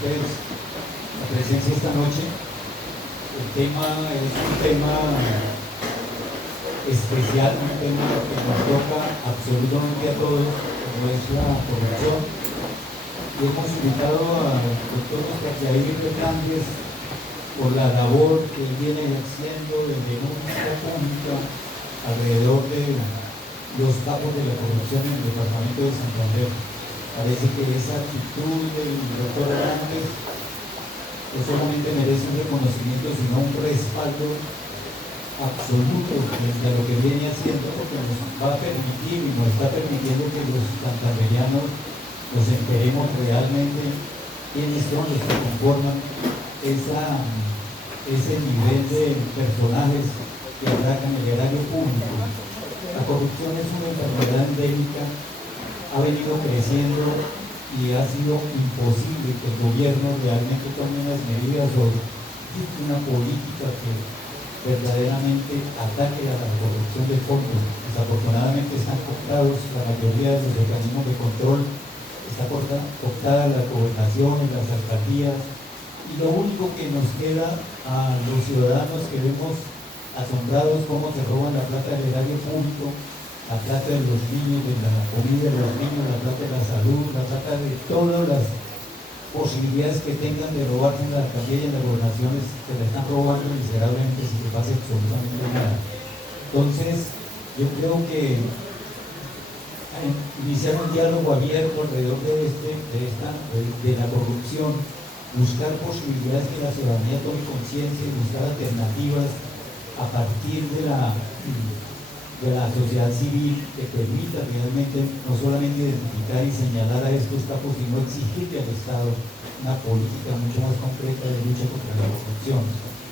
ustedes la presencia esta noche. El tema es un tema especial, un tema que nos toca absolutamente a todos, como es la corrupción. Y hemos invitado al doctor Oscar Fernández por la labor que él viene haciendo de denuncia pública alrededor de los capos de la corrupción en el departamento de Santander. Parece que esa actitud del doctor Hernández no solamente merece un reconocimiento, sino un respaldo absoluto frente a lo que viene haciendo, porque nos va a permitir y nos está permitiendo que los santanderianos nos enteremos realmente quiénes son los que conforman ese nivel de personajes que atracan el erario público. La corrupción es una enfermedad endémica, ha venido creciendo y ha sido imposible que el gobierno realmente tome unas medidas o una política que verdaderamente ataque a la corrupción de fondo. Desafortunadamente están cooptados la mayoría de los organismos de control, está cooptada las gobernaciones, las alcaldías, y lo único que nos queda a los ciudadanos que vemos asombrados cómo se roban la plata del erario público, la plata de los niños, de la comida de los niños, la plata de la salud, la plata de todas las posibilidades que tengan de robarse en la alcaldía y en las gobernaciones, que la están robando miserablemente sin que pase absolutamente nada. Entonces, yo creo que iniciar un diálogo abierto alrededor de la corrupción, buscar posibilidades que la ciudadanía tome conciencia y buscar alternativas a partir de la sociedad civil que permita realmente no solamente identificar y señalar a estos capos, sino exigirle al Estado una política mucho más concreta de lucha contra la corrupción.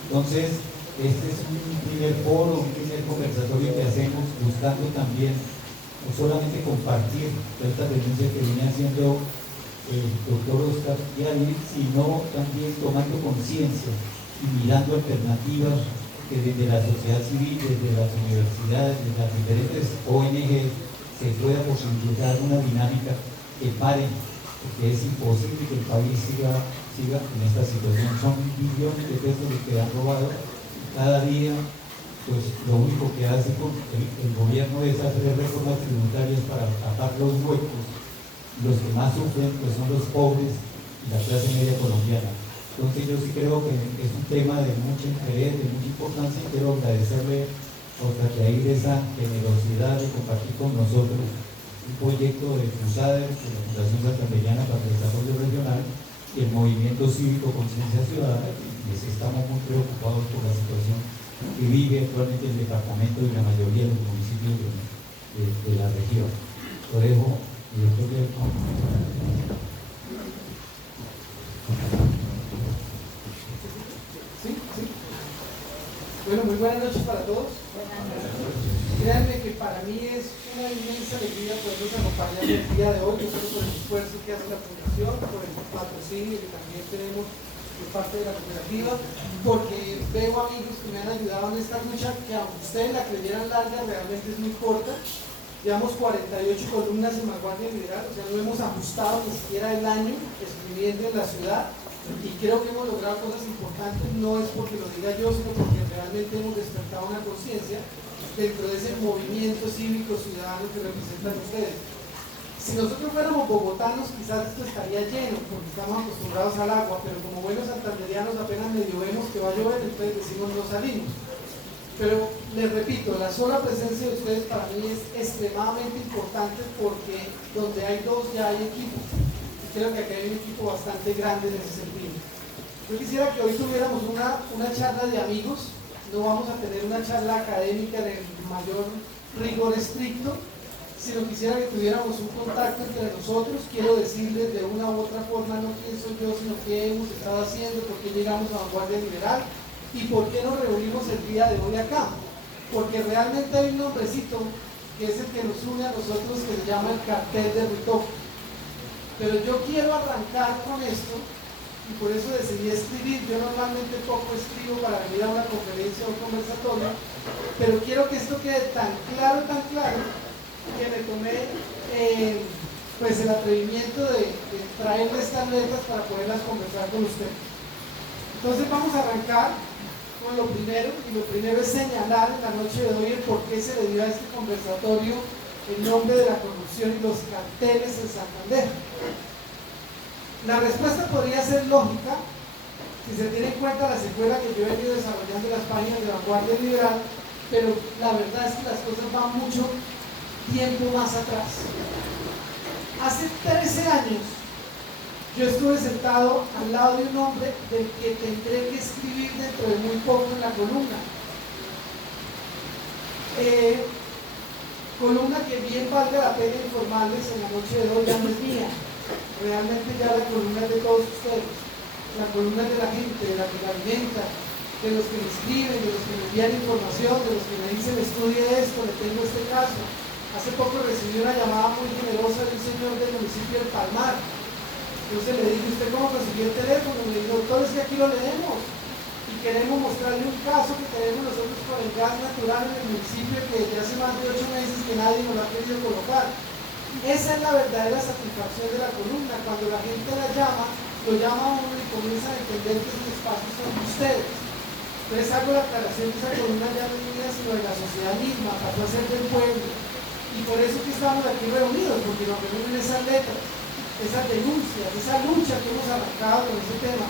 Entonces, este es un primer foro, un primer conversatorio que hacemos buscando también no solamente compartir esta denuncia que viene haciendo el doctor Oscar Yair, sino también tomando conciencia y mirando alternativas que desde la sociedad civil, desde las universidades, desde las diferentes ONG, se pueda posibilitar una dinámica que pare, porque es imposible que el país siga en esta situación. Son billones de pesos los que han robado y cada día, pues lo único que hace el gobierno es hacer reformas tributarias para tapar los huecos. Los que más sufren pues son los pobres y la clase media colombiana. Entonces yo sí creo que es un tema de mucho interés, de mucha importancia, y quiero agradecerle a Oscar Yair esa generosidad de compartir con nosotros un proyecto de FUSADER, de la Fundación Santanderiana para el Desarrollo Regional, y el Movimiento Cívico Conciencia Ciudadana, y estamos muy preocupados por la situación que vive actualmente el departamento y la mayoría de los municipios de la región. Lo dejo, doctor Yair. Bueno, muy buenas noches para todos. Créanme que para mí es una inmensa alegría poderlos acompañar el día de hoy, no solo por el esfuerzo que hace la Fundación, por el patrocinio que también tenemos por parte de la cooperativa, porque veo amigos que me han ayudado en esta lucha, que aunque ustedes la creyeran larga, realmente es muy corta. Llevamos 48 columnas en Vanguardia Liberal, o sea, no hemos ajustado ni siquiera el año escribiendo en la ciudad. Y creo que hemos logrado cosas importantes, no es porque lo diga yo, sino porque realmente hemos despertado una conciencia dentro de ese movimiento cívico ciudadano que representan ustedes. Si nosotros fuéramos bogotanos, quizás esto estaría lleno, porque estamos acostumbrados al agua, pero como buenos santanderianos apenas medio vemos que va a llover, entonces decimos no salimos. Pero les repito, la sola presencia de ustedes para mí es extremadamente importante, porque donde hay dos ya hay equipo. Creo que aquí hay un equipo bastante grande en ese sentido. Yo quisiera que hoy tuviéramos una charla de amigos, no vamos a tener una charla académica en el mayor rigor estricto, sino quisiera que tuviéramos un contacto entre nosotros. Quiero decirles de una u otra forma, no quién soy yo, sino qué hemos estado haciendo, por qué llegamos a Vanguardia Liberal y por qué nos reunimos el día de hoy acá. Porque realmente hay un nombrecito que es el que nos une a nosotros, que se llama el cartel de Ruitoque. Pero yo quiero arrancar con esto, y por eso decidí escribir. Yo normalmente poco escribo para venir a una conferencia o un conversatorio, pero quiero que esto quede tan claro, que me tomé pues el atrevimiento de traerle estas letras para poderlas conversar con usted. Entonces vamos a arrancar con lo primero, y lo primero es señalar en la noche de hoy el por qué se le dio a este conversatorio el nombre de la corrupción y los carteles en Santander. La respuesta podría ser lógica si se tiene en cuenta la secuela que yo he venido desarrollando en las páginas de Vanguardia Liberal, pero la verdad es que las cosas van mucho tiempo más atrás. Hace 13 años yo estuve sentado al lado de un hombre del que tendré que escribir dentro de muy poco en la columna. Columna que bien valga la pena informarles en la noche de hoy ya no es mía. Realmente ya la columna es de todos ustedes. La columna es de la gente, de la que la alimenta, de los que me escriben, de los que me envían información, de los que me dicen estudie esto, le tengo este caso. Hace poco recibí una llamada muy generosa de un señor del municipio del Palmar. Entonces le dije, ¿usted cómo consiguió el teléfono? Me dijo, doctor, es que aquí lo leemos y queremos mostrarle un caso que tenemos nosotros con el gas natural en el municipio que desde hace más de 8 meses que nadie nos lo ha querido colocar. Esa es la verdadera satisfacción de la columna, cuando la gente la llama, lo llama a uno y comienza a entender que esos espacios son de ustedes. Entonces hago la aclaración que esa columna ya no es mía, sino de la sociedad misma, pasó a ser del pueblo. Y por eso que estamos aquí reunidos, porque nos reúnen esas letras, esas denuncias, esa lucha que hemos arrancado con ese tema.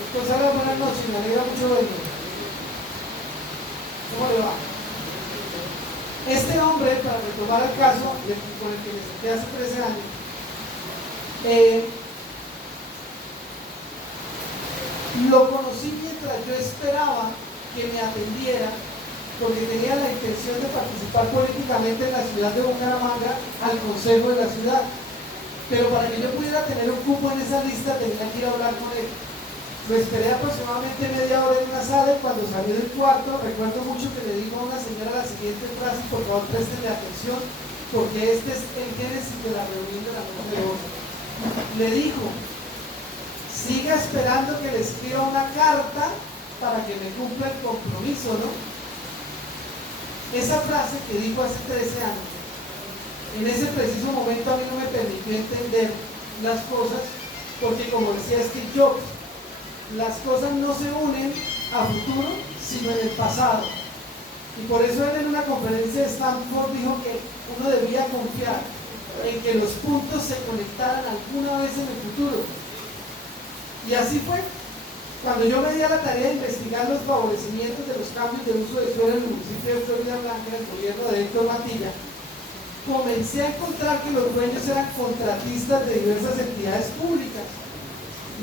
Doctor Salas, buenas noches, me alegra mucho venir. ¿Cómo le va? Este hombre, para retomar el caso con el que me senté hace 13 años, lo conocí mientras yo esperaba que me atendiera, porque tenía la intención de participar políticamente en la ciudad de Bucaramanga al consejo de la ciudad. Pero para que yo pudiera tener un cupo en esa lista tenía que ir a hablar con él. Lo esperé aproximadamente media hora en una sala y cuando salí del cuarto recuerdo mucho que le dijo a una señora la siguiente frase: por favor préstenle atención porque este es el génesis de la reunión de la noche de hoy. Le dijo: siga esperando que le escriba una carta para que me cumpla el compromiso, ¿no? Esa frase que dijo hace 13 años, en ese preciso momento a mí no me permitió entender las cosas, porque como decía Steve Jobs, las cosas no se unen a futuro, sino en el pasado. Y por eso él en una conferencia de Stanford dijo que uno debía confiar en que los puntos se conectaran alguna vez en el futuro. Y así fue. Cuando yo me di a la tarea de investigar los favorecimientos de los cambios de uso de suelo en el municipio de Florida Blanca, en el gobierno de Héctor Mantilla, comencé a encontrar que los dueños eran contratistas de diversas entidades públicas,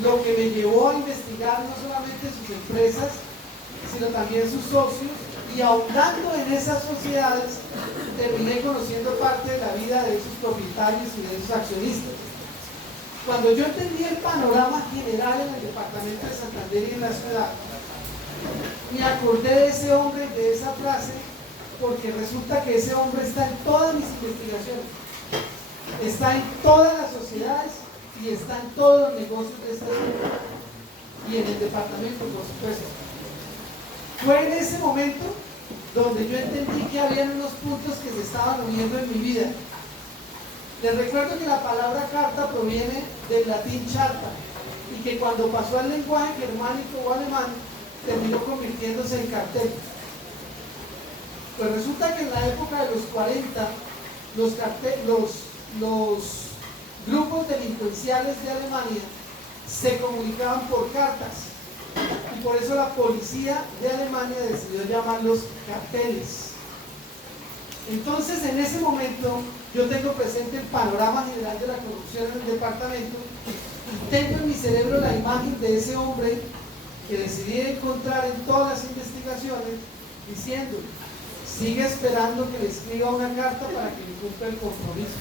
lo que me llevó a investigar no solamente sus empresas, sino también sus socios, y ahondando en esas sociedades, terminé conociendo parte de la vida de esos propietarios y de esos accionistas. Cuando yo entendí el panorama general en el departamento de Santander y en la ciudad, me acordé de ese hombre y de esa frase, porque resulta que ese hombre está en todas mis investigaciones, está en todas las sociedades y está en todos los negocios de esta ciudad y en el departamento, por supuesto. Fue en ese momento donde yo entendí que había unos puntos que se estaban uniendo en mi vida. Les recuerdo que la palabra carta proviene del latín charta y que cuando pasó al lenguaje germánico o alemán terminó convirtiéndose en cartel. Pues resulta que en la época de los 40 los grupos delincuenciales de Alemania se comunicaban por cartas y por eso la policía de Alemania decidió llamarlos carteles. Entonces, en ese momento, yo tengo presente el panorama general de la corrupción en el departamento y tengo en mi cerebro la imagen de ese hombre que decidí encontrar en todas las investigaciones diciendo: sigue esperando que le escriba una carta para que le cumpla el compromiso.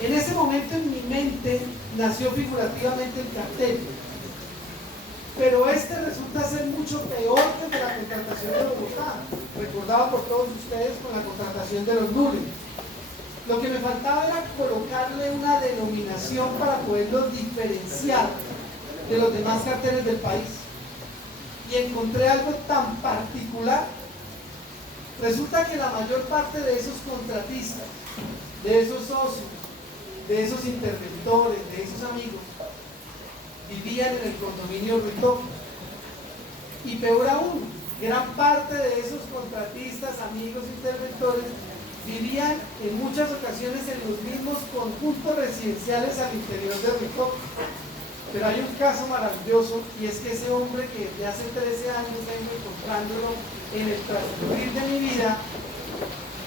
En ese momento en mi mente nació figurativamente el cartel, pero este resulta ser mucho peor que el de la contratación de Bogotá, recordado por todos ustedes con la contratación de los Nules. Lo que me faltaba era colocarle una denominación para poderlo diferenciar de los demás carteles del país. Y encontré algo tan particular. Resulta que la mayor parte de esos contratistas, de esos socios, de esos interventores, de esos amigos, vivían en el condominio Ritoque. Y peor aún, gran parte de esos contratistas, amigos, interventores, vivían en muchas ocasiones en los mismos conjuntos residenciales al interior de Ritoque. Pero hay un caso maravilloso, y es que ese hombre que desde hace 13 años vengo encontrándolo en el transcurrir de mi vida,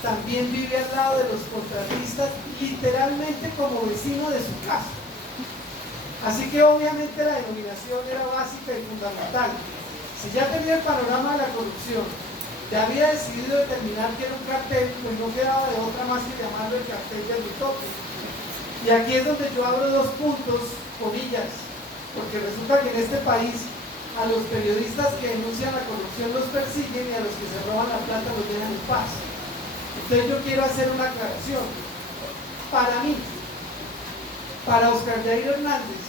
también vive al lado de los contratistas, literalmente como vecino de su casa. Así que obviamente la denominación era básica y fundamental. Si ya tenía el panorama de la corrupción, ya había decidido determinar que era un cartel, pues no quedaba de otra más que llamarlo el cartel del Ritoque. Y aquí es donde yo abro dos puntos, comillas, porque resulta que en este país a los periodistas que denuncian la corrupción los persiguen y a los que se roban la plata los dejan en paz. Entonces yo quiero hacer una aclaración. Para mí, para Oscar Jair Hernández,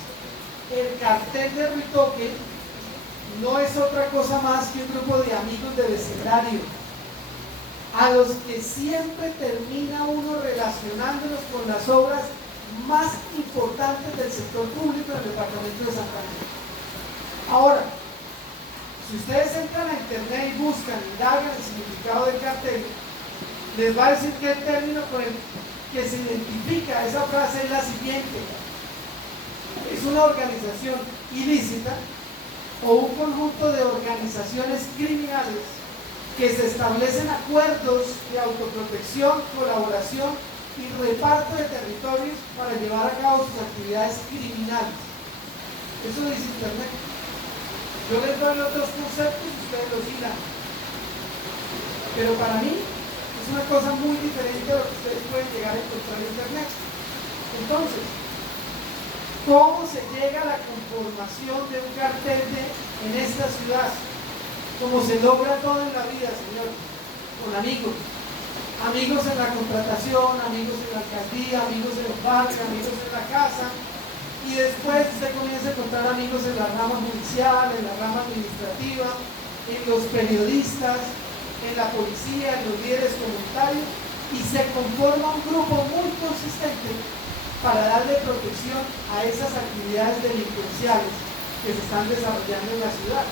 el cartel de Ritoque no es otra cosa más que un grupo de amigos de vecindario, a los que siempre termina uno relacionándonos con las obras más importantes del sector público en el departamento de Santander. Ahora, si ustedes entran a internet y buscan, indagan el significado del cartel, les va a decir que el término con el que se identifica esa frase es la siguiente: es una organización ilícita o un conjunto de organizaciones criminales que se establecen acuerdos de autoprotección, colaboración y reparto de territorios para llevar a cabo sus actividades criminales. Eso dice internet. Yo les doy otros conceptos y ustedes los hilan. Pero para mí es una cosa muy diferente a lo que ustedes pueden llegar a encontrar en internet. Entonces, ¿cómo se llega a la conformación de un cartel en esta ciudad? Como se logra todo en la vida, señor, con amigos. Amigos en la contratación, amigos en la alcaldía, amigos en el barrio, amigos en la casa, y después usted comienza a encontrar amigos en la rama judicial, en la rama administrativa, en los periodistas, en la policía, en los líderes comunitarios, y se conforma un grupo muy consistente para darle protección a esas actividades delincuenciales que se están desarrollando en la ciudad.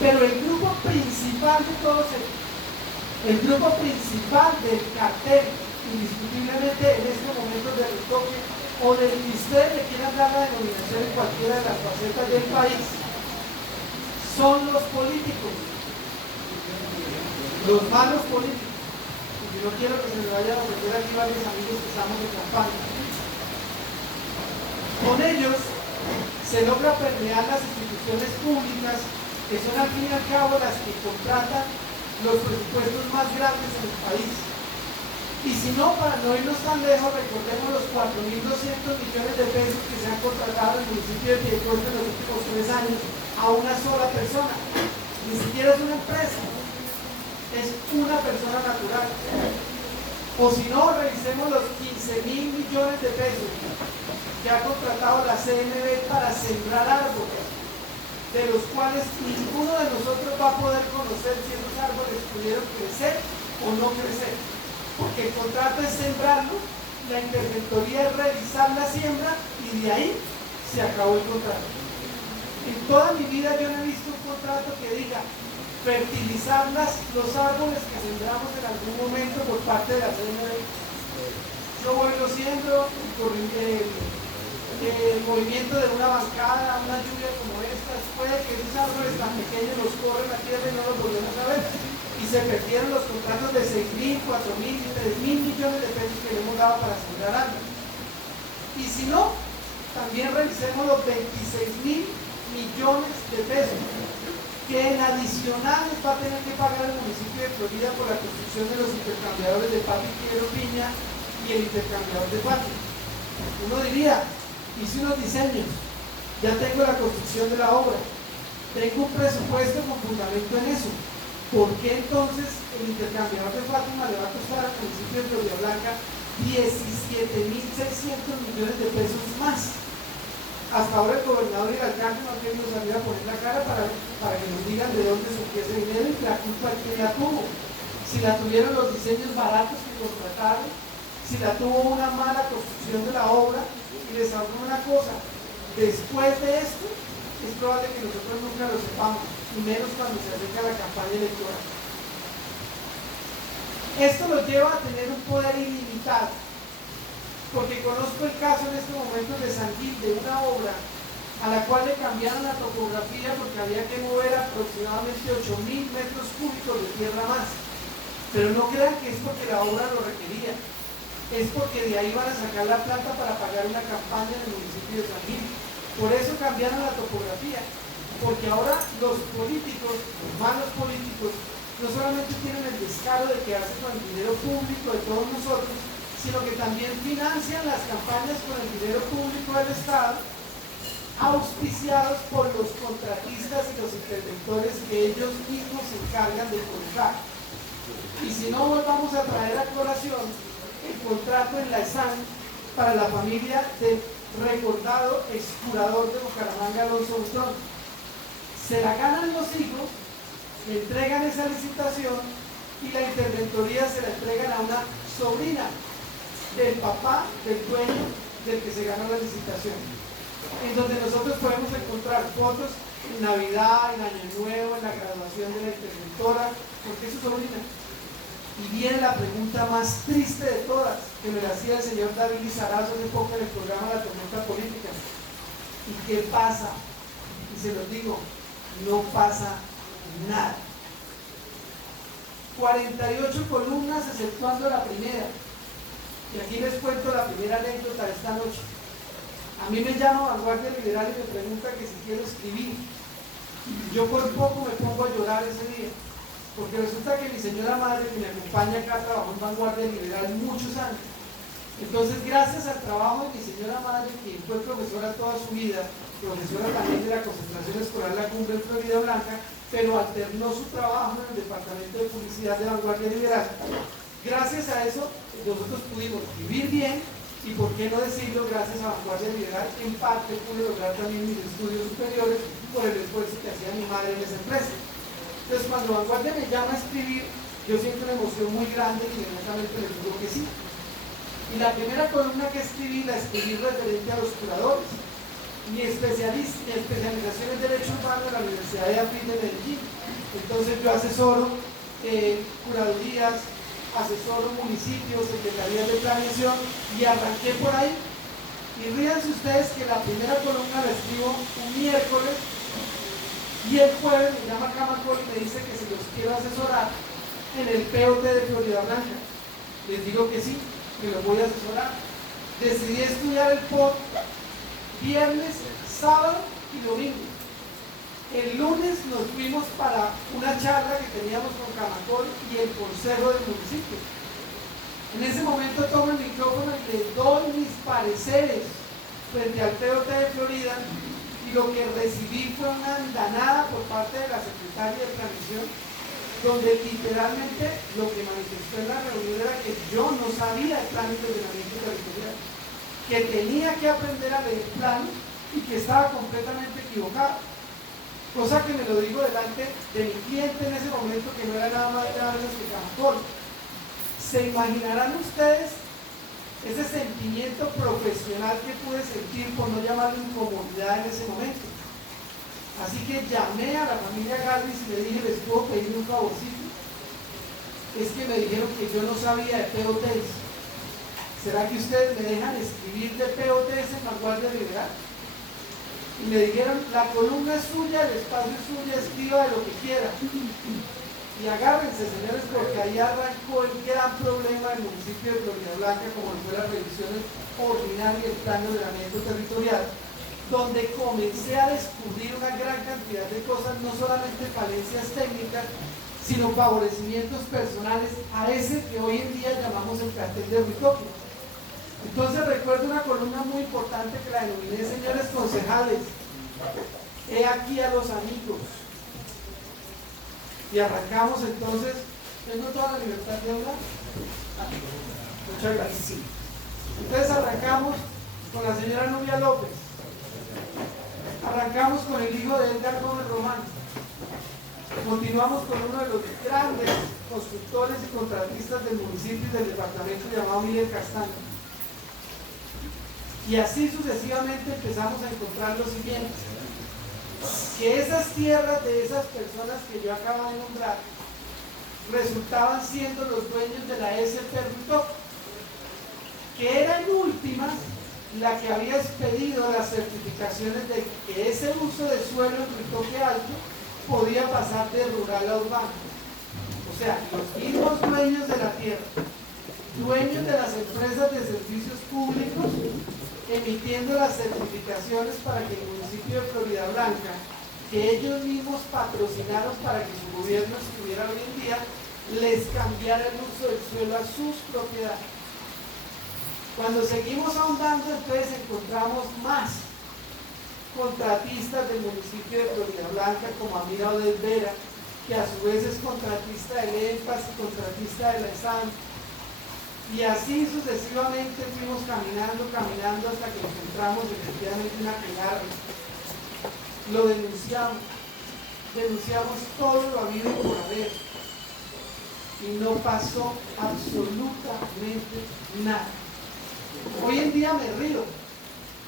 Pero el grupo principal de todos ellos, el grupo principal del cartel, indiscutiblemente en estos momentos de Ritoque, o del que ustedes le quieran dar la denominación en cualquiera de las facetas del país, son los políticos, los malos políticos. Y no quiero que se me vayan a ofrecer aquí varios amigos que estamos en campaña. Con ellos se logra permear las instituciones públicas, que son al fin y al cabo las que contratan los presupuestos más grandes en el país. Y si no, para no irnos tan lejos, recordemos los 4.200 millones de pesos que se han contratado en el municipio de Piedecuesta en los últimos 3 años a una sola persona. Ni siquiera es una empresa, es una persona natural. O si no, revisemos los 15.000 millones de pesos que ha contratado la CNB para sembrar árboles, de los cuales ninguno de nosotros va a poder conocer si esos árboles pudieron crecer o no crecer, porque el contrato es sembrarlo, la interventoría es revisar la siembra y de ahí se acabó el contrato. En toda mi vida yo no he visto un contrato que diga fertilizar los árboles que sembramos en algún momento por parte de la CNB. Yo voy y lo siembro, el movimiento de una bancada, una lluvia como esta, puede que esos árboles tan pequeños los corren a tierra y no los volvemos a ver. Y se perdieron los contratos de 6.000, 4.000 y 3.000 millones de pesos que le hemos dado para sembrar árboles. Y si no, también revisemos los 26.000 millones de pesos que en adicionales va a tener que pagar el municipio de Florida por la construcción de los intercambiadores de Patio y Piedro Piña y el intercambiador de Patio. Uno diría, hice unos diseños, ya tengo la construcción de la obra, tengo un presupuesto con fundamento en eso. ¿Por qué entonces el intercambiador de Fátima le va a costar al municipio de Florida Blanca 17.600 millones de pesos más? Hasta ahora el gobernador y el alcalde no han querido salir a poner la cara para que nos digan de dónde surgió ese dinero y la culpa que la tuvo. Si la tuvieron los diseños baratos que contrataron, si la tuvo una mala construcción de la obra. Y les hablo una cosa, después de esto es probable que nosotros nunca lo sepamos, y menos cuando se acerca la campaña electoral. Esto lo lleva a tener un poder ilimitado, porque conozco el caso en este momento de San Gil, de una obra a la cual le cambiaron la topografía porque había que mover aproximadamente 8.000 metros cúbicos de tierra más. Pero no crean que es porque la obra lo requería, es porque de ahí van a sacar la plata para pagar una campaña en el municipio de San Gil. Por eso cambiaron la topografía, porque ahora los políticos, los malos políticos, no solamente tienen el descaro de quedarse con el dinero público de todos nosotros, sino que también financian las campañas con el dinero público del Estado, auspiciados por los contratistas y los interventores que ellos mismos se encargan de colocar. Y si no, volvamos a traer a colación el contrato en la ESAN para la familia del recordado excurador de Bucaramanga, Alonso Butrón. Se la ganan los hijos, le entregan esa licitación y la interventoría se la entregan a una sobrina del papá, del dueño del que se ganó la licitación, en donde nosotros podemos encontrar fotos en Navidad, en Año Nuevo, en la graduación de la interventora, porque es su sobrina. Y viene la pregunta más triste de todas, que me la hacía el señor David Lizarazo hace poco en el programa La Tormenta Política. ¿Y qué pasa? Y se los digo, no pasa nada. 48 columnas exceptuando la primera. Y aquí les cuento la primera anécdota de esta noche. A mí me llama Vanguardia Liberal y me pregunta que si quiero escribir. Yo por poco me pongo a llorar ese día, porque resulta que mi señora madre, que me acompaña acá, trabajó en Vanguardia Liberal muchos años. Entonces, gracias al trabajo de mi señora madre, que fue profesora toda su vida, profesora también de la concentración escolar La Cumbre en Florida Blanca, pero alternó su trabajo en el departamento de publicidad de Vanguardia Liberal. Gracias a eso, nosotros pudimos vivir bien, y por qué no decirlo, gracias a Vanguardia Liberal, en parte pude lograr también mis estudios superiores por el esfuerzo que hacía mi madre en esa empresa. Entonces, cuando Vanguardia me llama a escribir, yo siento una emoción muy grande y inmediatamente les digo que sí. Y la primera columna que escribí, la escribí referente a los curadores. Mi especialización es Derecho Urbano en la Universidad de Abril de Medellín. Entonces yo asesoro curadurías, asesoro municipios, secretarías de planeación, y arranqué por ahí. Y ríanse ustedes que la primera columna la escribo un miércoles, y el jueves me llama Camacol y me dice que si los quiero asesorar en el POT de Florida Blanca. Les digo que sí, que los voy a asesorar. Decidí estudiar el POT viernes, sábado y domingo. El lunes nos fuimos para una charla que teníamos con Camacol y el consejo del municipio. En ese momento tomo el micrófono y le doy mis pareceres frente al POT de Florida, y lo que recibí fue una andanada por parte de la secretaria de Planeación, donde literalmente lo que manifestó en la reunión era que yo no sabía el plan de ordenamiento territorial, que tenía que aprender a leer planos y que estaba completamente equivocado. Cosa que me lo digo delante de mi cliente en ese momento, que no era nada más que Camacol. ¿Se imaginarán ustedes ese sentimiento profesional que pude sentir, por no llamarlo incomodidad, en ese momento? Así que llamé a la familia Galvis y le dije, les puedo pedir un favorcito. Es que me dijeron que yo no sabía de POTs. ¿Será que ustedes me dejan escribir de POTs en Vanguardia Liberal? Y me dijeron, la columna es suya, el espacio es suyo, escriba de lo que quiera. Y agárrense, señores, porque ahí arrancó el gran problema del municipio de Florida Blanca, como fue las revisiones ordinarias del plan de ordenamiento territorial, donde comencé a descubrir una gran cantidad de cosas, no solamente falencias técnicas, sino favorecimientos personales a ese que hoy en día llamamos el cartel de Ruitoque. Entonces recuerdo una columna muy importante que la denominé, señores concejales, he aquí a los amigos. Y arrancamos entonces. ¿Tengo toda la libertad de hablar? Muchas gracias. Entonces arrancamos con la señora Nubia López. Arrancamos con el hijo de Edgar Gómez Román. Continuamos con uno de los grandes constructores y contratistas del municipio y del departamento llamado Miguel Castaño. Y así sucesivamente empezamos a encontrar lo siguiente, que esas tierras de esas personas que yo acabo de nombrar resultaban siendo los dueños de la SP Rutoque, que era en últimas la que había expedido las certificaciones de que ese uso de suelo en Rutoque Alto podía pasar de rural a urbano. O sea, los mismos dueños de la tierra, dueños de las empresas de servicios públicos, emitiendo las certificaciones para que el municipio de Florida Blanca, que ellos mismos patrocinaron para que su gobierno estuviera hoy en día, les cambiara el uso del suelo a sus propiedades. Cuando seguimos ahondando, entonces encontramos más contratistas del municipio de Florida Blanca, como Amira Odez Vera, que a su vez es contratista del EMPAS y contratista de la ESAN. Y así sucesivamente fuimos caminando hasta que encontramos efectivamente una quejarre. Lo denunciamos todo lo habido y por haber. Y no pasó absolutamente nada. Hoy en día me río,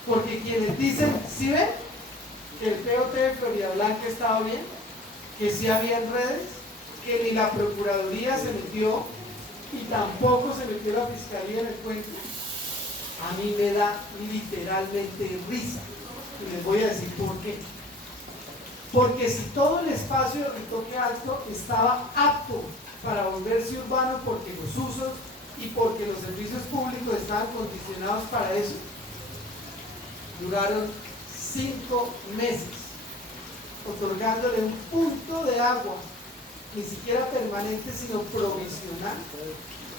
porque quienes dicen, ¿sí ven? Que el POT de Florida Blanca estaba bien, que sí había en redes, que ni la Procuraduría se metió y tampoco se metió la Fiscalía en el cuento, a mí me da literalmente risa. Y les voy a decir por qué. Porque si todo el espacio de Rutoque Alto estaba apto para volverse urbano, porque los usos y porque los servicios públicos estaban condicionados para eso, duraron 5 meses otorgándole un punto de agua, ni siquiera permanente sino provisional,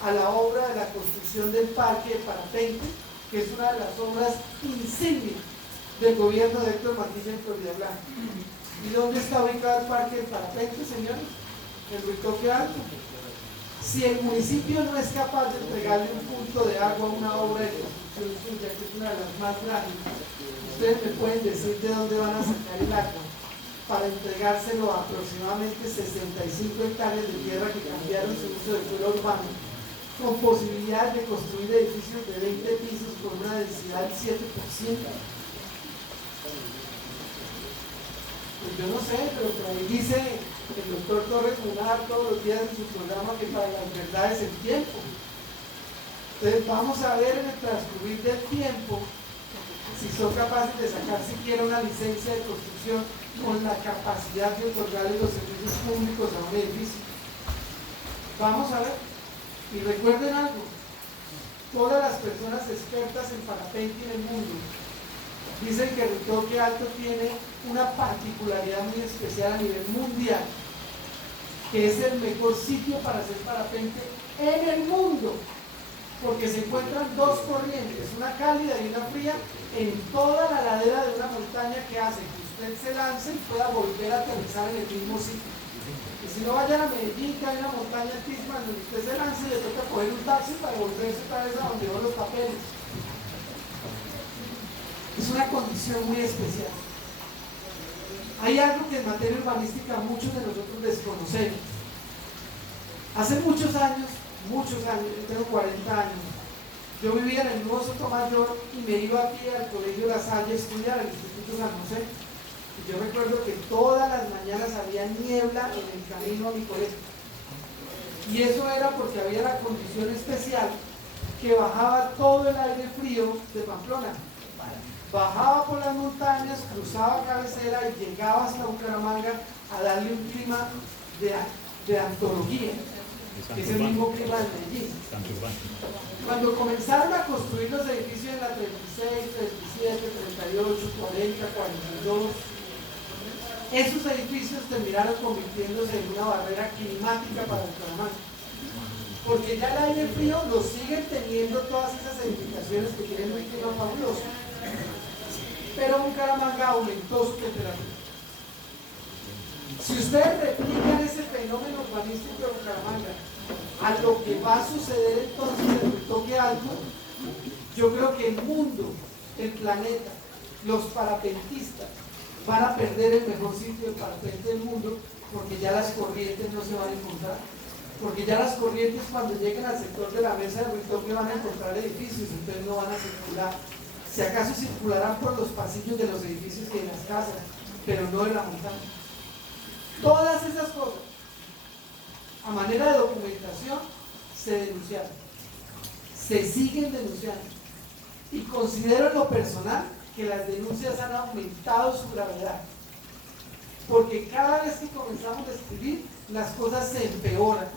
a la obra de la construcción del parque de parapente, que es una de las obras insignias del gobierno de Héctor Mantilla en Florida Blanca. ¿Y dónde está ubicado el parque de parapente, señores? En Rutoque Alto. Si el municipio no es capaz de entregarle un punto de agua a una obra de construcción suya, que es una de las más grandes, ustedes me pueden decir de dónde van a sacar el agua para entregárselo a aproximadamente 65 hectáreas de tierra que cambiaron su uso de suelo urbano, con posibilidades de construir edificios de 20 pisos con una densidad del 7%. Pues yo no sé, pero como dice el doctor Torres Munar todos los días en su programa, que para las verdades el tiempo. Entonces vamos a ver en el transcurrir del tiempo si son capaces de sacar siquiera una licencia de construcción con la capacidad de otorgarle los servicios públicos a un edificio. Vamos a ver. Y recuerden algo, todas las personas expertas en parapente en el mundo dicen que Rutoque Alto tiene una particularidad muy especial a nivel mundial, que es el mejor sitio para hacer parapente en el mundo, porque se encuentran dos corrientes, una cálida y una fría, en toda la ladera de una montaña que hace que usted se lance y pueda volver a aterrizar en el mismo sitio. Y si no, vayan a Medellín, que hay una montaña altísima donde usted se lance y le toca coger un taxi para volverse otra vez a donde van los papeles. Es una condición muy especial. Hay algo que en materia urbanística muchos de nosotros desconocemos. Hace muchos años, yo tengo 40 años, yo vivía en el nuevo Sotomayor y me iba aquí al Colegio La Salle a estudiar, al Instituto San José. Y yo recuerdo que todas las mañanas había niebla en el camino a mi colegio. Y eso era porque había la condición especial que bajaba todo el aire frío de Pamplona. Bajaba por las montañas, cruzaba Cabecera y llegaba hasta Bucaramanga a darle un clima de antología, que es el mismo clima de Medellín. Cuando comenzaron a construir los edificios en la 36, 37, 38, 40, 42, esos edificios terminaron convirtiéndose en una barrera climática para Bucaramanga. Porque ya el aire frío lo siguen teniendo todas esas edificaciones que tienen un clima fabuloso. Pero Bucaramanga aumentó su temperatura. Si ustedes replican ese fenómeno urbanístico de Bucaramanga a lo que va a suceder entonces en el Rutoque Alto, yo creo que el mundo, el planeta, los parapentistas van a perder el mejor sitio de parapente del mundo porque ya las corrientes no se van a encontrar. Porque ya las corrientes cuando lleguen al sector de la mesa de retoque van a encontrar edificios, entonces no van a circular. Si acaso circularán por los pasillos de los edificios y de las casas, pero no de la montaña. Todas esas cosas, a manera de documentación, se denunciaron. Se siguen denunciando. Y considero en lo personal que las denuncias han aumentado su gravedad. Porque cada vez que comenzamos a escribir, las cosas se empeoran.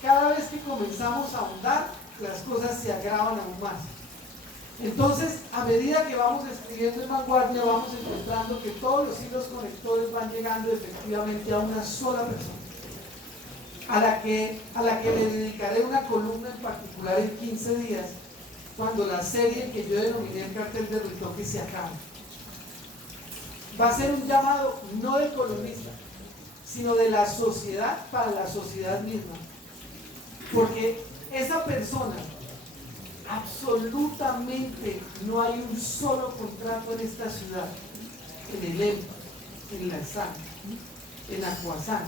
Cada vez que comenzamos a ahondar, las cosas se agravan aún más. Entonces, a medida que vamos escribiendo en Vanguardia, vamos encontrando que todos los hilos conectores van llegando efectivamente a una sola persona, a la que le dedicaré una columna en particular en 15 días, cuando la serie que yo denominé el cartel de Ritoque se acabe. Va a ser un llamado no del columnista, sino de la sociedad para la sociedad misma. Porque esa persona, absolutamente no hay un solo contrato en esta ciudad, en el EMPA, en la SAN, en Acuazán,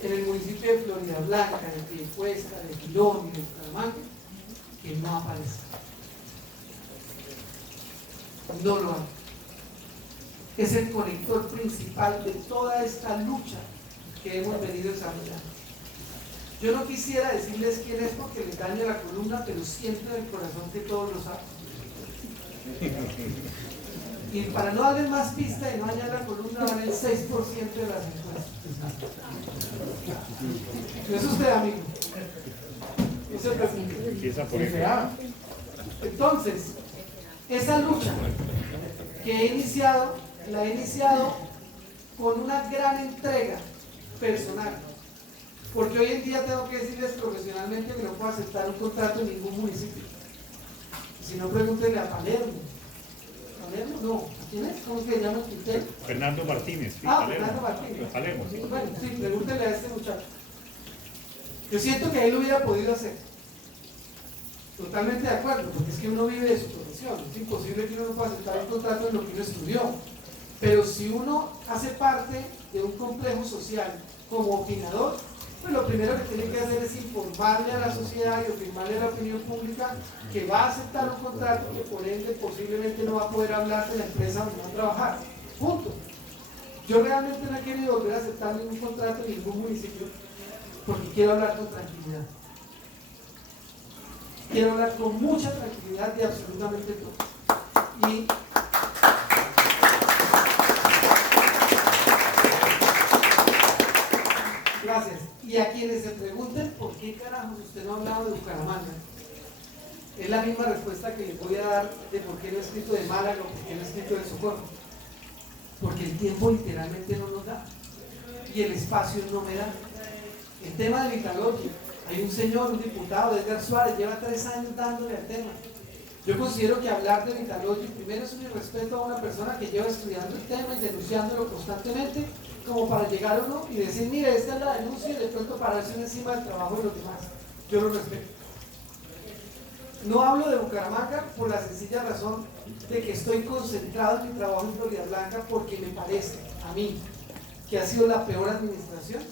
en el municipio de Florida Blanca, de Piedecuesta, de Girón y de Bucaramanga, que no aparece. No lo hay. Es el conector principal de toda esta lucha que hemos venido desarrollando. Yo no quisiera decirles quién es porque les daña la columna, pero siento en el corazón que todos lo saben. Y para no darles más pista y no dañar la columna, van el 6% de las encuestas. No es usted, amigo. No se preocupe. Entonces, esa lucha que he iniciado, la he iniciado con una gran entrega personal. Porque hoy en día tengo que decirles profesionalmente que no puedo aceptar un contrato en ningún municipio. Si no, pregúntenle a Palermo. ¿Palermo? No. ¿A quién es? ¿Cómo se llama usted? Fernando Martínez. Sí, Fernando Martínez. Palermo, sí. Bueno, sí, pregúntenle a este muchacho. Yo siento que él lo hubiera podido hacer. Totalmente de acuerdo, porque es que uno vive de su profesión. Es imposible que uno no pueda aceptar un contrato en lo que uno estudió. Pero si uno hace parte de un complejo social como opinador, pues lo primero que tiene que hacer es informarle a la sociedad y afirmarle a la opinión pública que va a aceptar un contrato que por ende posiblemente no va a poder hablar de la empresa donde va a trabajar. Punto. Yo realmente no he querido volver a aceptar ningún contrato en ningún municipio porque quiero hablar con tranquilidad. Quiero hablar con mucha tranquilidad de absolutamente todo. Y gracias. Y a quienes se pregunten por qué carajos usted no ha hablado de Bucaramanga, es la misma respuesta que les voy a dar de por qué no he escrito de Málaga o por qué no he escrito de Socorro. Porque el tiempo literalmente no nos da y el espacio no me da. El tema de Vitalogy, hay un señor, un diputado, Edgar Suárez, lleva 3 años dándole al tema. Yo considero que hablar de Vitalogy primero es un irrespeto a una persona que lleva estudiando el tema y denunciándolo constantemente, como para llegar uno y decir, mire, esta es la denuncia y de pronto pararse encima del trabajo de los demás. Yo lo respeto. No hablo de Bucaramanga por la sencilla razón de que estoy concentrado en mi trabajo en Florida Blanca porque me parece, a mí, que ha sido la peor administración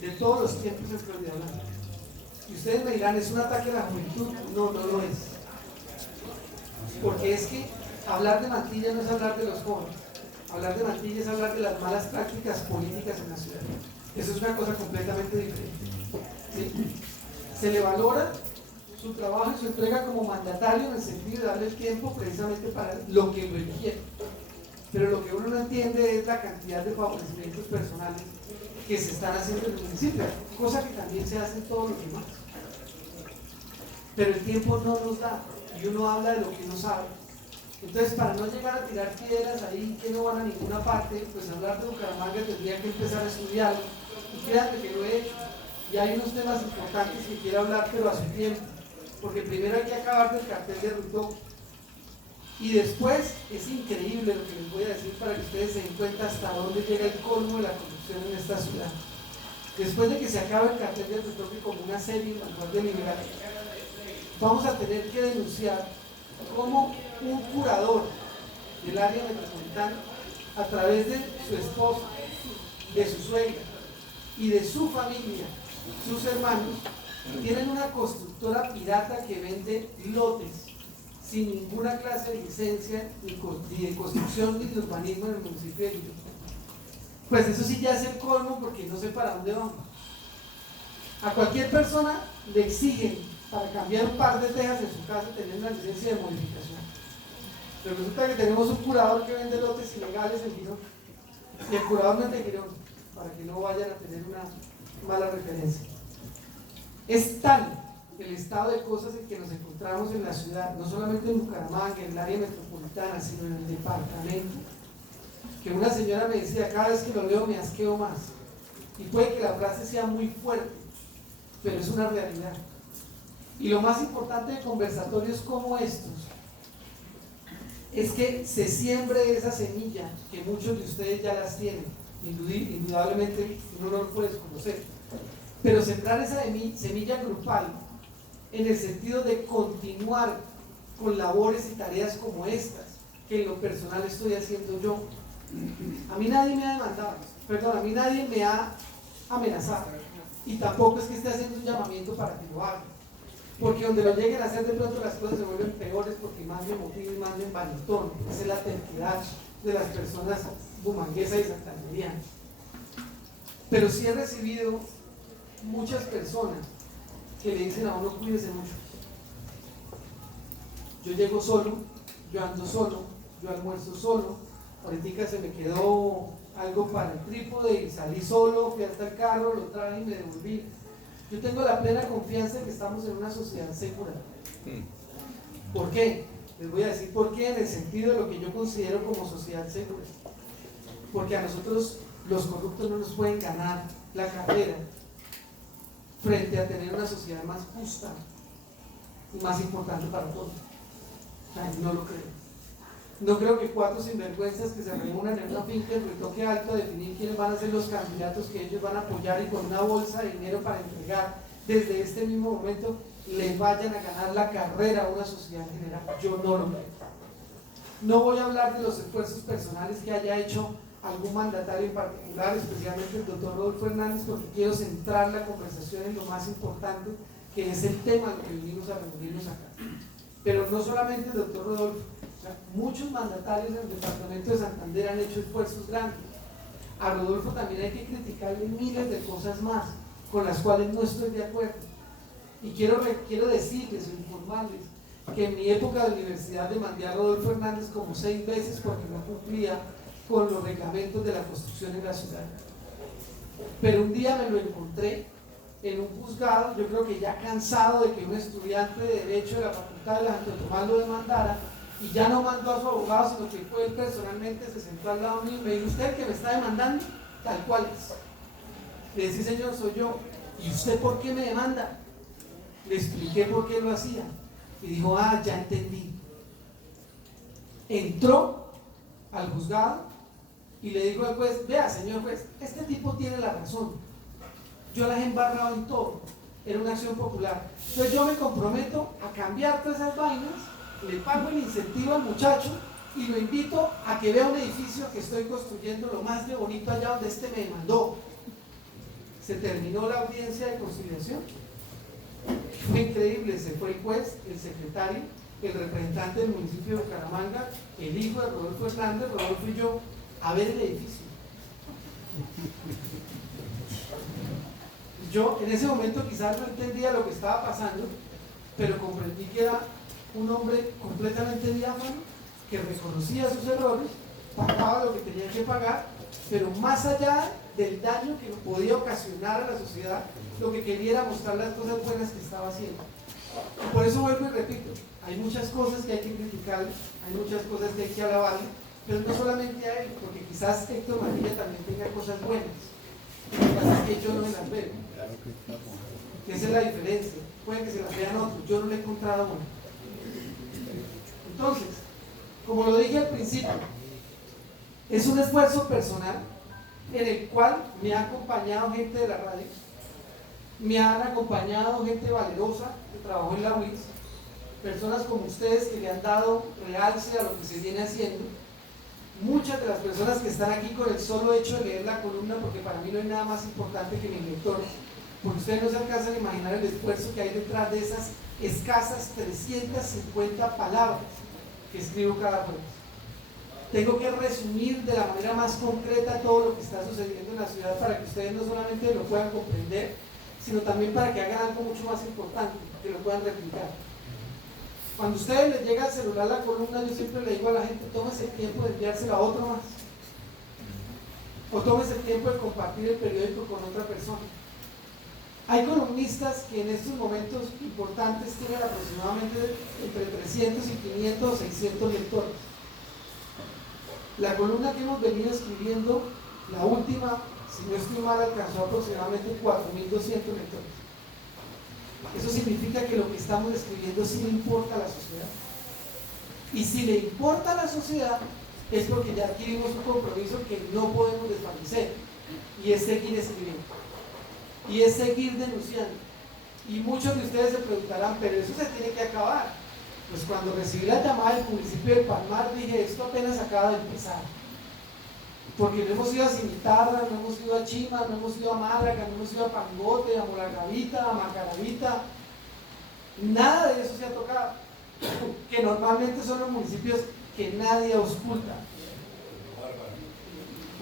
de todos los tiempos en Florida Blanca. Y ustedes me dirán, ¿es un ataque a la juventud? No, no lo es. Porque es que hablar de Mantilla no es hablar de los jóvenes. Hablar de Mantilla es hablar de las malas prácticas políticas en la ciudad. Eso es una cosa completamente diferente. ¿Sí? Se le valora su trabajo y su entrega como mandatario en el sentido de darle el tiempo precisamente para lo que lo requiere. Pero lo que uno no entiende es la cantidad de favorecimientos personales que se están haciendo en el municipio, cosa que también se hace en todos los demás. Pero el tiempo no nos da y uno habla de lo que uno sabe. Entonces, para no llegar a tirar piedras ahí que no van a ninguna parte, pues hablar de Bucaramanga tendría que empezar a estudiarlo. Y créanme que lo he hecho. Y hay unos temas importantes que quiero hablar, pero a su tiempo. Porque primero hay que acabar del cartel de Rutoque. Y después es increíble lo que les voy a decir para que ustedes se den cuenta hasta dónde llega el colmo de la corrupción en esta ciudad. Después de que se acabe el cartel de Rutoque como una serie en Vanguardia Liberal, vamos a tener que denunciar cómo un curador del área metropolitana, a través de su esposa, de su suegra y de su familia, sus hermanos, tienen una constructora pirata que vende lotes sin ninguna clase de licencia ni de construcción ni de urbanismo en el municipio de Guillón. Pues eso sí ya es el colmo, porque no sé para dónde vamos. A cualquier persona le exigen para cambiar un par de tejas en su casa tener una licencia de modificación. Pero resulta que tenemos un curador que vende lotes ilegales en Girón, y el curador no es de Girón, para que no vayan a tener una mala referencia. Es tal el estado de cosas en que nos encontramos en la ciudad, no solamente en Bucaramanga, en el área metropolitana, sino en el departamento, que una señora me decía: cada vez que lo leo me asqueo más. Y puede que la frase sea muy fuerte, pero es una realidad. Y lo más importante de conversatorios como estos es que se siembre esa semilla, que muchos de ustedes ya las tienen, indudablemente uno no lo puede desconocer, pero sembrar esa semilla grupal en el sentido de continuar con labores y tareas como estas, que en lo personal estoy haciendo yo. A mí nadie me ha demandado, perdón, a mí nadie me ha amenazado, y tampoco es que esté haciendo un llamamiento para que lo haga, porque donde lo lleguen a hacer, de pronto las cosas se vuelven peores, porque más me motivo y más me envanetón. Esa es la terquedad de las personas bumanguesas y santanderianas. Pero sí he recibido muchas personas que le dicen a uno: cuídese mucho, yo llego solo, yo ando solo, yo almuerzo solo, ahorita se me quedó algo para el trípode y salí solo, fui hasta el carro, lo traje y me devolví. Yo tengo la plena confianza de que estamos en una sociedad segura. ¿Por qué? Les voy a decir por qué, en el sentido de lo que yo considero como sociedad segura. Porque a nosotros los corruptos no nos pueden ganar la carrera frente a tener una sociedad más justa y más importante para todos. O sea, no lo creo. No creo que cuatro sinvergüenzas que se reúnan en una finca en retoque alto a definir quiénes van a ser los candidatos que ellos van a apoyar, y con una bolsa de dinero para entregar desde este mismo momento les vayan a ganar la carrera a una sociedad en general. Yo no lo creo. No voy a hablar de los esfuerzos personales que haya hecho algún mandatario en particular, especialmente el doctor Rodolfo Hernández, porque quiero centrar la conversación en lo más importante, que es el tema al que vinimos a reunirnos acá. Pero no solamente el doctor Rodolfo, o sea, muchos mandatarios en el departamento de Santander han hecho esfuerzos grandes. A Rodolfo también hay que criticarle miles de cosas más, con las cuales no estoy de acuerdo. Y quiero decirles o informarles que en mi época de universidad demandé a Rodolfo Hernández como 6 veces porque no cumplía con los reglamentos de la construcción en la ciudad. Pero un día me lo encontré en un juzgado, yo creo que ya cansado de que un estudiante de Derecho de la Facultad de la Santo Tomás lo demandara, y ya no mandó a su abogado, sino que fue él personalmente, se sentó al lado mío y me dijo: ¿usted que me está demandando? Tal cual es. Le dije: sí señor, soy yo. ¿Y usted por qué me demanda? Le expliqué por qué lo hacía y dijo: ah, ya entendí. Entró al juzgado y le dijo al juez: vea señor juez, este tipo tiene la razón, yo las he embarrado en todo, era una acción popular, entonces yo me comprometo a cambiar todas esas vainas, le pago el incentivo al muchacho y lo invito a que vea un edificio que estoy construyendo lo más de bonito allá donde este me demandó. Se terminó la audiencia de conciliación, fue increíble, se fue el juez, el secretario, el representante del municipio de Bucaramanga, el hijo de Rodolfo Hernández, Rodolfo y yo, a ver el edificio. Yo en ese momento quizás no entendía lo que estaba pasando, pero comprendí que era un hombre completamente diáfano, que reconocía sus errores, pagaba lo que tenía que pagar, pero más allá del daño que podía ocasionar a la sociedad, lo que quería era mostrar las cosas buenas que estaba haciendo. Y por eso vuelvo y repito, hay muchas cosas que hay que criticarle, hay muchas cosas que hay que alabarle, pero no solamente a él, porque quizás Héctor Manilla también tenga cosas buenas, lo que pasa es que yo no me las veo. Esa es la diferencia. Puede que se las vean otros, yo no le he encontrado una. Entonces, como lo dije al principio, es un esfuerzo personal en el cual me ha acompañado gente de la radio, me han acompañado gente valerosa que trabajó en la UIS, personas como ustedes que le han dado realce a lo que se viene haciendo, muchas de las personas que están aquí con el solo hecho de leer la columna, porque para mí no hay nada más importante que mi lector, porque ustedes no se alcanzan a imaginar el esfuerzo que hay detrás de esas escasas 350 palabras que escribo cada jueves. Tengo que resumir de la manera más concreta todo lo que está sucediendo en la ciudad para que ustedes no solamente lo puedan comprender, sino también para que hagan algo mucho más importante, que lo puedan replicar. Cuando a ustedes les llega al celular la columna, yo siempre le digo a la gente, tómese el tiempo de enviársela a otro más. O tómese el tiempo de compartir el periódico con otra persona. Hay columnistas que en estos momentos importantes tienen aproximadamente entre 300 y 500 o 600 lectores. La columna que hemos venido escribiendo, la última, si no estoy mal, alcanzó aproximadamente 4.200 lectores. Eso significa que lo que estamos escribiendo sí le importa a la sociedad. Y si le importa a la sociedad, es porque ya adquirimos un compromiso que no podemos desvanecer, y es seguir escribiendo, y es seguir denunciando. Y muchos de ustedes se preguntarán, pero eso se tiene que acabar. Pues cuando recibí la llamada del municipio de Palmar, dije, esto apenas acaba de empezar. Porque no hemos ido a Cimitarra, no hemos ido a Chima, no hemos ido a Málaga, no hemos ido a Pangote, a Molagavita, a Macaravita. Nada de eso se ha tocado. Que normalmente son los municipios que nadie ausculta.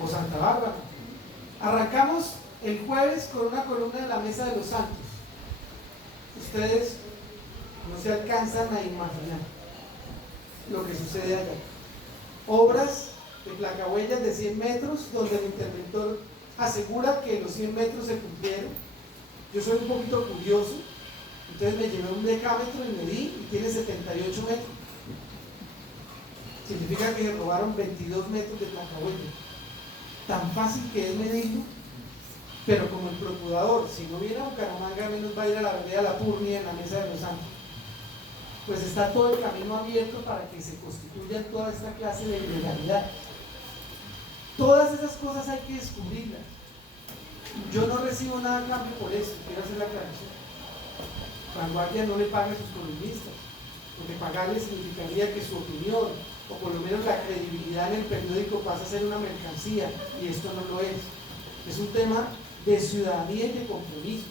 O Santa Bárbara. Arrancamos el jueves con una columna de la Mesa de los Santos. Ustedes no se alcanzan a imaginar lo que sucede allá. Obras de placahuellas de 100 metros, donde el interventor asegura que los 100 metros se cumplieron. Yo soy un poquito curioso, entonces me llevé un decámetro y medí, y tiene 78 metros. Significa que se robaron 22 metros de placahuellas. Tan fácil que es medirlo, pero como el procurador, si no viene a Bucaramanga, menos va a ir a la vereda La Purnia en la Mesa de los Santos. Pues está todo el camino abierto para que se constituya toda esta clase de ilegalidad. Todas esas cosas hay que descubrirlas. Yo no recibo nada a cambio por eso, quiero hacer la aclaración. Vanguardia no le paga a sus columnistas, porque pagarle significaría que su opinión, o por lo menos la credibilidad en el periódico, pasa a ser una mercancía, y esto no lo es. Es un tema de ciudadanía y de compromiso.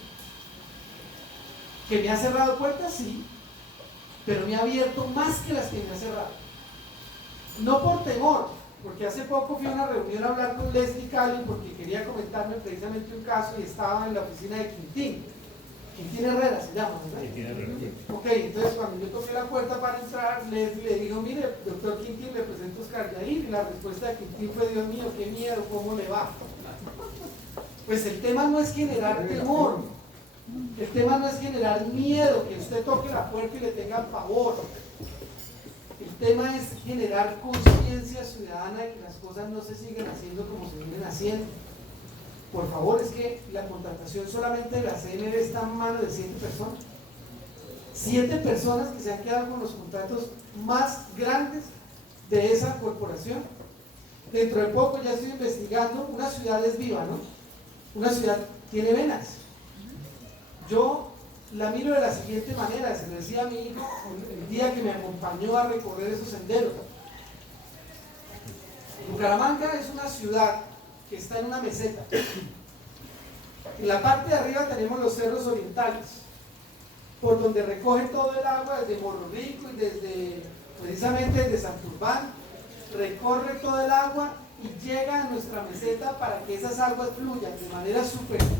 ¿Que me ha cerrado puertas? Sí, pero me ha abierto más que las que me ha cerrado. No por temor, porque hace poco fui a una reunión a hablar con Leslie Cali porque quería comentarme precisamente un caso y estaba en la oficina de Quintín Herrera se llama, ¿verdad? Quintín Herrera. Ok, entonces cuando yo toqué la puerta para entrar, Leslie le dijo, mire, doctor Quintín, le presento a Oscar Yair, y la respuesta de Quintín fue, Dios mío, qué miedo, ¿cómo le va? Pues el tema no es generar temor, el tema no es generar miedo, que usted toque la puerta y le tenga pavor. El tema es generar conciencia ciudadana de que las cosas no se siguen haciendo como se vienen haciendo. Por favor, es que la contratación solamente de la CNB está en manos de 7 personas. 7 personas que se han quedado con los contratos más grandes de esa corporación. Dentro de poco ya estoy investigando, una ciudad es viva, ¿no? Una ciudad tiene venas. Yo la miro de la siguiente manera, se lo decía a mi hijo el día que me acompañó a recorrer esos senderos. Bucaramanga es una ciudad que está en una meseta. En la parte de arriba tenemos los cerros orientales, por donde recoge todo el agua desde Morro Rico y precisamente desde Santurbán, recorre todo el agua y llega a nuestra meseta para que esas aguas fluyan de manera superficial